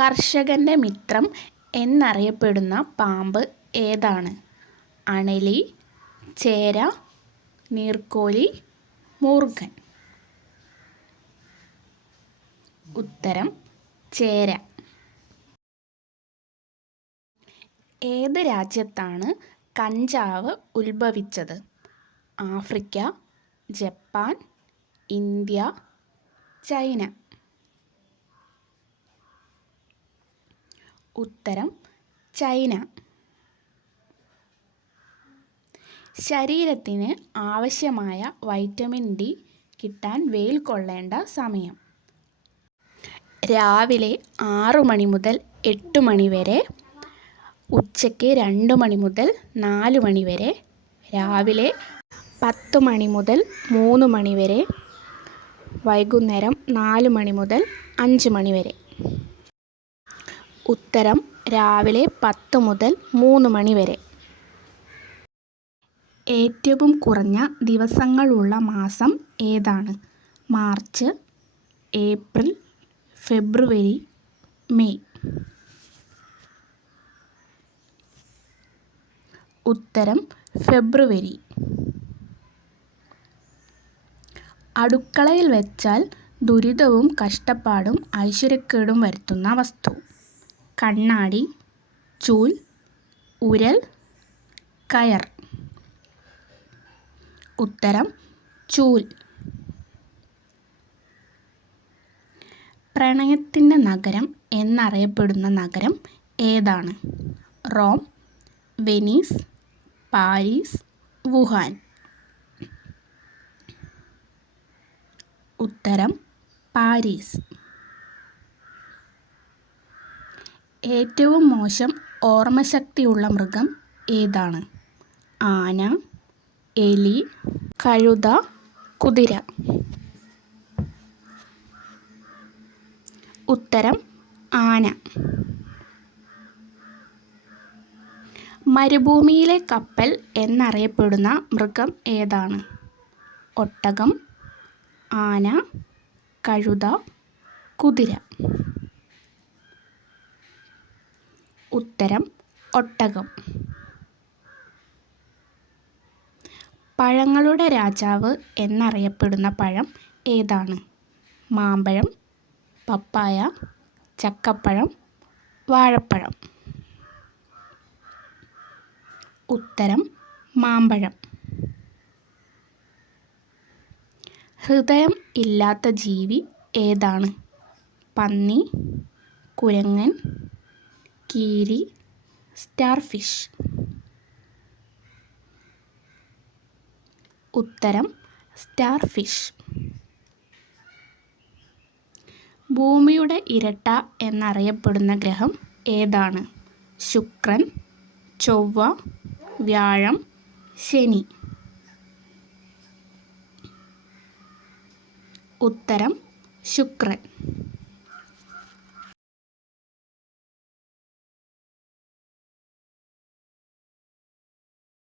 കർഷകന്റെ മിത്രം എന്നറിയപ്പെടുന്ന പാമ്പ് ഏതാണ്? അണലി ചേര നീർക്കോലി മൂർഖൻ. ഉത്തരം ചേര. ഏത് രാജ്യത്താണ് കഞ്ചാവ് ഉത്ഭവിച്ചത്? Africa Japan India China. ഉത്തരം ചൈന. ശരീരത്തിന് ആവശ്യമായ വൈറ്റമിൻ ഡി കിട്ടാൻ വെയിൽ കൊള്ളേണ്ട സമയം. രാവിലെ ആറു മണി മുതൽ എട്ട് മണി വരെ ഉച്ചയ്ക്ക് രണ്ട് മണി മുതൽ നാല് മണി വരെ രാവിലെ പത്ത് മണി മുതൽ മൂന്ന് മണി വരെ വൈകുന്നേരം നാല് മണി മുതൽ അഞ്ച് മണി വരെ. ഉത്തരം രാവിലെ പത്ത് മുതൽ മൂന്ന് മണി വരെ. ഏറ്റവും കുറഞ്ഞ ദിവസങ്ങളുള്ള മാസം ഏതാണ്? March April February May. ഉത്തരം ഫെബ്രുവരി. അടുക്കളയിൽ വെച്ചാൽ ദുരിതവും കഷ്ടപ്പാടും ഐശ്വര്യക്കേടും വരുത്തുന്ന വസ്തു. കണ്ണാടി ചൂൽ ഉരൽ കയർ. ഉത്തരം ചൂൽ. പ്രണയത്തിന്റെ നഗരം എന്നറിയപ്പെടുന്ന നഗരം ഏതാണ്? Rome Venice Paris Wuhan. ഉത്തരം പാരീസ്. ഏറ്റവും മോശം ഓർമ്മശക്തിയുള്ള മൃഗം ഏതാണ്? ആന എലി കഴുത കുതിര. ഉത്തരം ആന. മരുഭൂമിയിലെ കപ്പൽ എന്നറിയപ്പെടുന്ന മൃഗം ഏതാണ്? ഒട്ടകം ആന കഴുത കുതിര. ഉത്തരം ഒട്ടകം. പഴങ്ങളുടെ രാജാവ് എന്നറിയപ്പെടുന്ന പഴം ഏതാണ്? മാമ്പഴം പപ്പായ ചക്കപ്പഴം വാഴപ്പഴം. ഉത്തരം മാമ്പഴം. ഹൃദയം ഇല്ലാത്ത ജീവി ഏതാണ്? പന്നി കുരങ്ങൻ കീരി സ്റ്റാർ ഫിഷ് ഉത്തരം സ്റ്റാർ ഫിഷ് ഭൂമിയുടെ ഇരട്ട എന്നറിയപ്പെടുന്ന ഗ്രഹം ഏതാണ്? ശുക്രൻ ചൊവ്വ വ്യാഴം ശനി. ഉത്തരം ശുക്രൻ.